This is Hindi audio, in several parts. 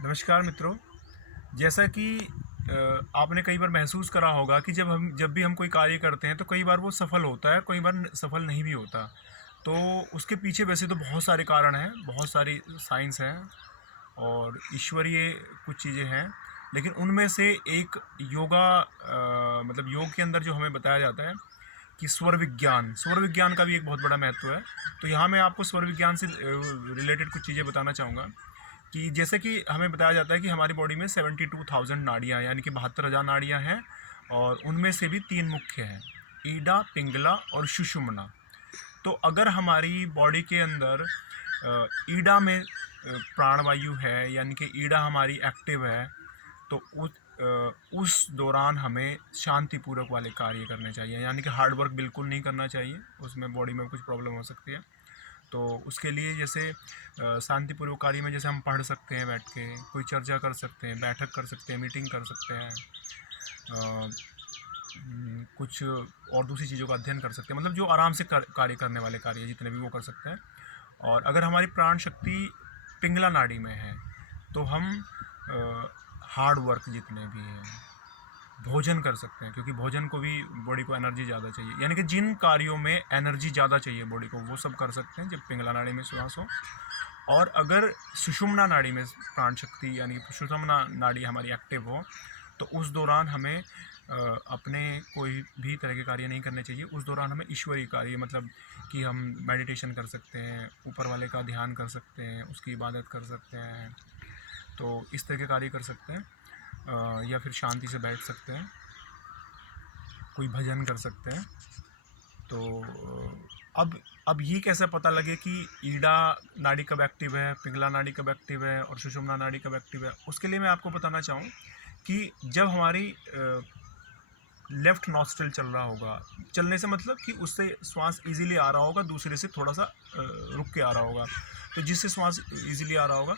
नमस्कार मित्रों। जैसा कि आपने कई बार महसूस करा होगा कि जब भी हम कोई कार्य करते हैं तो कई बार वो सफल होता है, कई बार सफल नहीं भी होता। तो उसके पीछे वैसे तो बहुत सारे कारण हैं, बहुत सारी साइंस हैं और ईश्वरीय कुछ चीज़ें हैं। लेकिन उनमें से एक योगा मतलब योग के अंदर जो हमें बताया जाता है कि स्वर विज्ञान का भी एक बहुत बड़ा महत्व है। तो यहाँ मैं आपको स्वर विज्ञान से रिलेटेड कुछ चीज़ें बताना चाहूँगा कि जैसे कि हमें बताया जाता है कि हमारी बॉडी में 72,000 नाड़ियाँ यानी कि 72,000 नाड़ियाँ हैं और उनमें से भी तीन मुख्य हैं, ईडा, पिंगला और सुषुम्ना। तो अगर हमारी बॉडी के अंदर ईडा में प्राणवायु है यानी कि ईडा हमारी एक्टिव है, तो उस दौरान हमें शांतिपूर्वक वाले कार्य करने चाहिए, यानी कि हार्ड वर्क बिल्कुल नहीं करना चाहिए, उसमें बॉडी में कुछ प्रॉब्लम हो सकती है। तो उसके लिए जैसे शांतिपूर्वक कार्य में जैसे हम पढ़ सकते हैं, बैठ के कोई चर्चा कर सकते हैं, बैठक कर सकते हैं, मीटिंग कर सकते हैं, कुछ और दूसरी चीज़ों का अध्ययन कर सकते हैं, मतलब जो आराम से कार्य करने वाले कार्य जितने भी वो कर सकते हैं। और अगर हमारी प्राण शक्ति पिंगला नाड़ी में है तो हम हार्ड वर्क जितने भी हैं, भोजन कर सकते हैं, क्योंकि भोजन को भी बॉडी को एनर्जी ज़्यादा चाहिए, यानी कि जिन कार्यों में एनर्जी ज़्यादा चाहिए बॉडी को वो सब कर सकते हैं जब पिंगला नाड़ी में श्वास हो। और अगर सुषुम्ना नाड़ी में प्राण शक्ति यानी कि सुषुम्ना नाड़ी हमारी एक्टिव हो तो उस दौरान हमें अपने कोई भी तरह के कार्य नहीं करने चाहिए। उस दौरान हमें ईश्वरीय कार्य, मतलब कि हम मेडिटेशन कर सकते हैं, ऊपर वाले का ध्यान कर सकते हैं, उसकी इबादत कर सकते हैं, तो इस तरह के कार्य कर सकते हैं। या फिर शांति से बैठ सकते हैं, कोई भजन कर सकते हैं। तो अब ये कैसे पता लगे कि ईडा नाड़ी कब एक्टिव है, पिंगला नाड़ी कब एक्टिव है और सुषुम्ना नाड़ी कब एक्टिव है? उसके लिए मैं आपको बताना चाहूँ कि जब हमारी लेफ़्ट नॉस्ट्रिल चल रहा होगा, चलने से मतलब कि उससे श्वास ईज़िली आ रहा होगा, दूसरे से थोड़ा-सा रुक के आ रहा होगा। तो जिससे श्वास ईज़िली आ रहा होगा,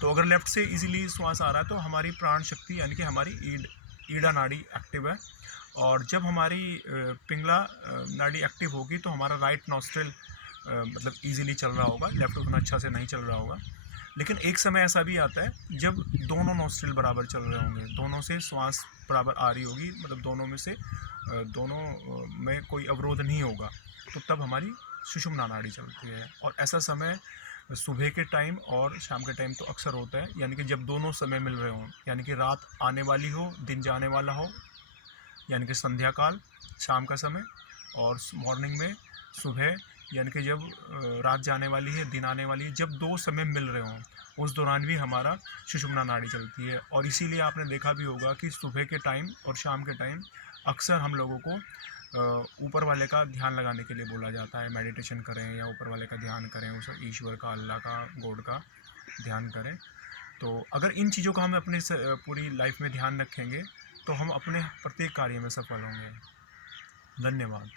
तो अगर लेफ़्ट से ईज़िली श्वास आ रहा है तो हमारी प्राण शक्ति यानी कि हमारी ईडा नाड़ी एक्टिव है। और जब हमारी पिंगला नाड़ी एक्टिव होगी तो हमारा राइट नॉस्ट्रिल मतलब ईज़िली चल रहा होगा, लेफ़्ट उतना अच्छा से नहीं चल रहा होगा। लेकिन एक समय ऐसा भी आता है जब दोनों नॉस्ट्रिल बराबर चल रहे होंगे, दोनों से श्वास बराबर आ रही होगी, मतलब दोनों में से दोनों में कोई अवरोध नहीं होगा, तो तब हमारी सुषुम्ना नाड़ी चलती है। और ऐसा समय सुबह के टाइम और शाम के टाइम तो अक्सर होता है, यानी कि जब दोनों समय मिल रहे हों, यानी कि रात आने वाली हो, दिन जाने वाला हो, यानी कि संध्या काल शाम का समय, और मॉर्निंग में सुबह, यानी कि जब रात जाने वाली है, दिन आने वाली है, जब दो समय मिल रहे हों उस दौरान भी हमारा सुषुम्ना नाड़ी चलती है। और इसीलिए आपने देखा भी होगा कि सुबह के टाइम और शाम के टाइम अक्सर हम लोगों को ऊपर वाले का ध्यान लगाने के लिए बोला जाता है, मेडिटेशन करें या ऊपर वाले का ध्यान करें, उस ईश्वर का, अल्लाह का, गॉड का ध्यान करें। तो अगर इन चीज़ों का हम अपने पूरी लाइफ में ध्यान रखेंगे तो हम अपने प्रत्येक कार्य में सफल होंगे। धन्यवाद।